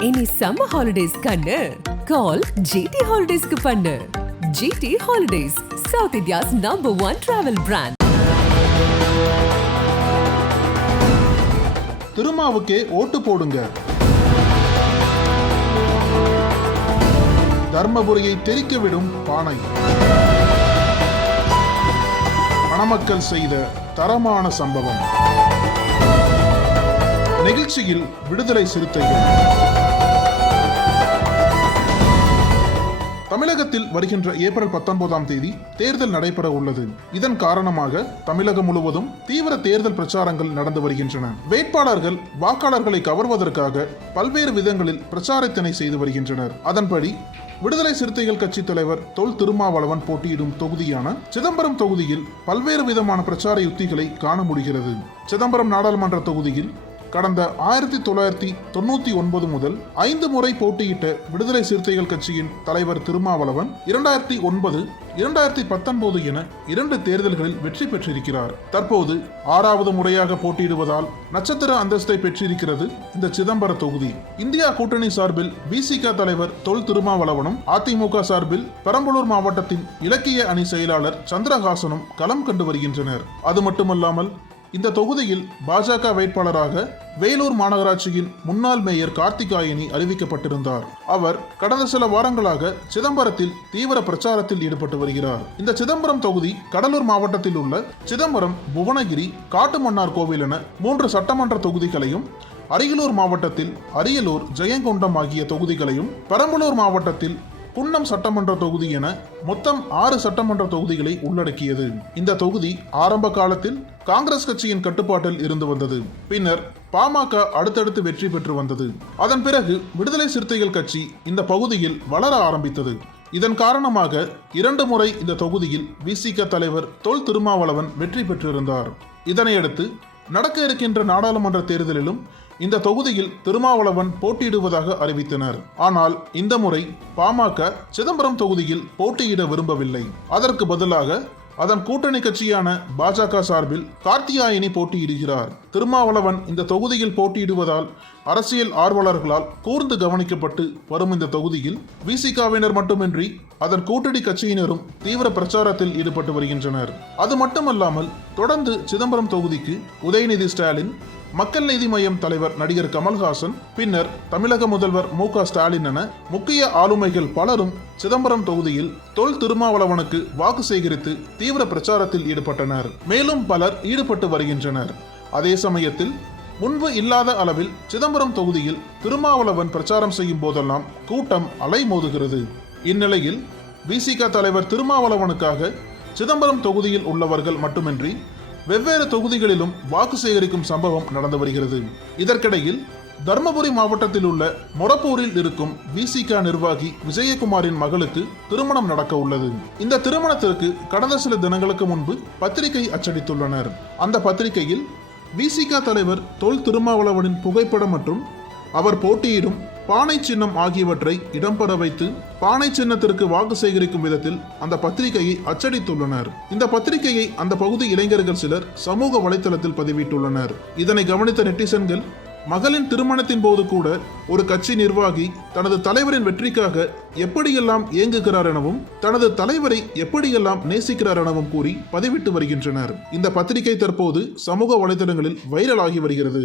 இனி summer holidays கண்ணு. கால் GT ஹாலிடேஸ்க்கு பண்ணு. GT holidays south India's number one travel brand திருமாவுக்கே ஓட்டு போடுங்க. தர்மபுரியை தெரிக்க விடும் பானை. மணமக்கள் செய்த தரமான சம்பவம். நிகழ்ச்சியில் விடுதலை சிறுத்தைகள். தமிழகத்தில் வருகின்ற ஏப்ரல் பத்தொன்பதாம் தேதி தேர்தல் நடைபெற உள்ளது. இதன் காரணமாக தமிழகம் முழுவதும் தீவிர தேர்தல் பிரச்சாரங்கள் நடந்து வருகின்றன. வேட்பாளர்கள் வாக்காளர்களை கவர்வதற்காக பல்வேறு விதங்களில் பிரச்சாரத்தினை செய்து வருகின்றனர். அதன்படி விடுதலை சிறுத்தைகள் கட்சி தலைவர் தொல் திருமாவளவன் போட்டியிடும் தொகுதியான சிதம்பரம் தொகுதியில் பல்வேறு விதமான பிரச்சார யுத்திகளை காண முடிகிறது. சிதம்பரம் நாடாளுமன்ற தொகுதியில் கடந்த ஆயிரத்தி தொள்ளாயிரத்தி தொண்ணூத்தி ஒன்பது முதல் ஐந்து முறை போட்டியிட்ட விடுதலை சிறுத்தைகள் கட்சியின் தலைவர் திருமாவளவன் இரண்டாயிரத்தி ஒன்பது இரண்டாயிரத்தி பத்தொன்பது என இரண்டு தேர்தல்களில் வெற்றி பெற்றிருக்கிறார். தற்போது ஆறாவது முறையாக போட்டியிடுவதால் நட்சத்திர அந்தஸ்தை பெற்றிருக்கிறது இந்த சிதம்பர தொகுதி. இந்தியா கூட்டணி சார்பில் பிசிக தலைவர் தொல் திருமாவளவனும் அதிமுக சார்பில் பெரம்பலூர் மாவட்டத்தின் இலக்கிய அணி செயலாளர் சந்திரஹாசனும் களம் கண்டு வருகின்றனர். அது மட்டுமல்லாமல் இந்த தொகுதியில் பாஜக வேட்பாளராக வேலூர் மாநகராட்சியின் முன்னாள் மேயர் கார்த்திகாயனி அறிவிக்கப்பட்டிருந்தார். அவர் கடந்த சில வாரங்களாக சிதம்பரத்தில் தீவிர பிரச்சாரத்தில் ஈடுபட்டு வருகிறார். இந்த சிதம்பரம் தொகுதி கடலூர் மாவட்டத்தில் உள்ள சிதம்பரம் புவனகிரி காட்டுமன்னார் கோவில் என மூன்று சட்டமன்ற தொகுதிகளையும் அரியலூர் மாவட்டத்தில் அரியலூர் ஜெயங்கொண்டம் ஆகிய தொகுதிகளையும் பெரம்பலூர் மாவட்டத்தில் குன்னம் சட்டமன்ற தொகுதி என மொத்தம் ஆறு சட்டமன்ற தொகுதிகளை உள்ளடக்கியது. இந்த தொகுதி ஆரம்ப காலத்தில் காங்கிரஸ் கட்சியின் கட்டுப்பாட்டில் இருந்து வந்தது. பின்னர் பாமக அடுத்தடுத்து வெற்றி பெற்று வந்தது. அதன் பிறகு விடுதலை சிறுத்தைகள் கட்சி இந்த பகுதியில் வளர ஆரம்பித்தது. இதன் காரணமாக இரண்டு முறை இந்த தொகுதியில் விசிக தலைவர் தொல் திருமாவளவன் வெற்றி பெற்றிருந்தார். இதனையடுத்து நடக்க இருக்கின்ற நாடாளுமன்ற தேர்தலிலும் இந்த தொகுதியில் திருமாவளவன் போட்டியிடுவதாக அறிவித்தனர். ஆனால் இந்த முறை பாமக சிதம்பரம் தொகுதியில் போட்டியிட விரும்பவில்லை. அதற்கு பதிலாக அதன் கூட்டணி கட்சியான பாஜக சார்பில் கார்த்தியாயினி போட்டியிடுகிறார். திருமாவளவன் இந்த தொகுதியில் போட்டியிடுவதால் அரசியல் ஆர்வலர்களால் கூர்ந்து கவனிக்கப்பட்டு வரும் இந்த தொகுதியில் விசிகாவினர் மட்டுமின்றி அதன் கூட்டணி கட்சியினரும் தீவிர பிரச்சாரத்தில் ஈடுபட்டு வருகின்றனர். அது மட்டுமல்லாமல் தொடர்ந்து சிதம்பரம் தொகுதிக்கு உதயநிதி ஸ்டாலின் மக்கள் நீதி மய்யம் தலைவர் நடிகர் கமல்ஹாசன் பின்னர் தமிழக முதல்வர் மு க ஸ்டாலின் என முக்கிய ஆளுமைகள் பலரும் சிதம்பரம் தொகுதியில் தொல் திருமாவளவனுக்கு வாக்கு சேகரித்து தீவிர பிரச்சாரத்தில் ஈடுபட்டனர். மேலும் பலர் ஈடுபட்டு வருகின்றனர். அதே சமயத்தில் முன்பு இல்லாத அளவில் சிதம்பரம் தொகுதியில் திருமாவளவன் பிரச்சாரம் செய்யும் போதெல்லாம் கூட்டம் அலைமோதுகிறது இந்நிலையில் விசிக தலைவர் திருமாவளவனுக்காக சிதம்பரம் தொகுதியில் உள்ளவர்கள் மட்டுமின்றி வெவ்வேறு தொகுதிகளிலும் வாக்கு சேகரிக்கும் சம்பவம் நடந்து வருகிறது. இதற்கிடையில் தர்மபுரி மாவட்டத்தில் உள்ள மொரப்பூரில் இருக்கும் விசிக நிர்வாகி விஜயகுமாரின் மகளுக்கு திருமணம் நடக்க உள்ளது. இந்த திருமணத்திற்கு கடந்த சில தினங்களுக்கு முன்பு பத்திரிகை அச்சடித்துள்ளனர். அந்த பத்திரிகையில் விசிக தலைவர் தொல் திருமாவளவனின் புகைப்படம் மற்றும் அவர் போட்டியிடும் பானை சின்னம் ஆகியவற்றை இடம்பெற வைத்து பானை சின்னத்திற்கு வாக்கு சேகரிக்கும் விதத்தில் அந்த பத்திரிகையை அச்சடித்துள்ளனர். இந்த பத்திரிகையை அந்த பகுதி இளைஞர்கள் சிலர் சமூக வலைதளத்தில் பதிவிட்டுள்ளனர். இதனை கவனித்த நெட்டிசன்கள் மகளின் திருமணத்தின் போது கூட ஒரு கட்சி நிர்வாகி தனது தலைவரின் வெற்றிக்காக எப்படியெல்லாம் இயங்குகிறார் எனவும் தனது தலைவரை எப்படியெல்லாம் நேசிக்கிறார் எனவும் கூறி பதிவிட்டு வருகின்றனர். இந்த பத்திரிகை தற்போது சமூக வலைதளங்களில் வைரலாகி வருகிறது.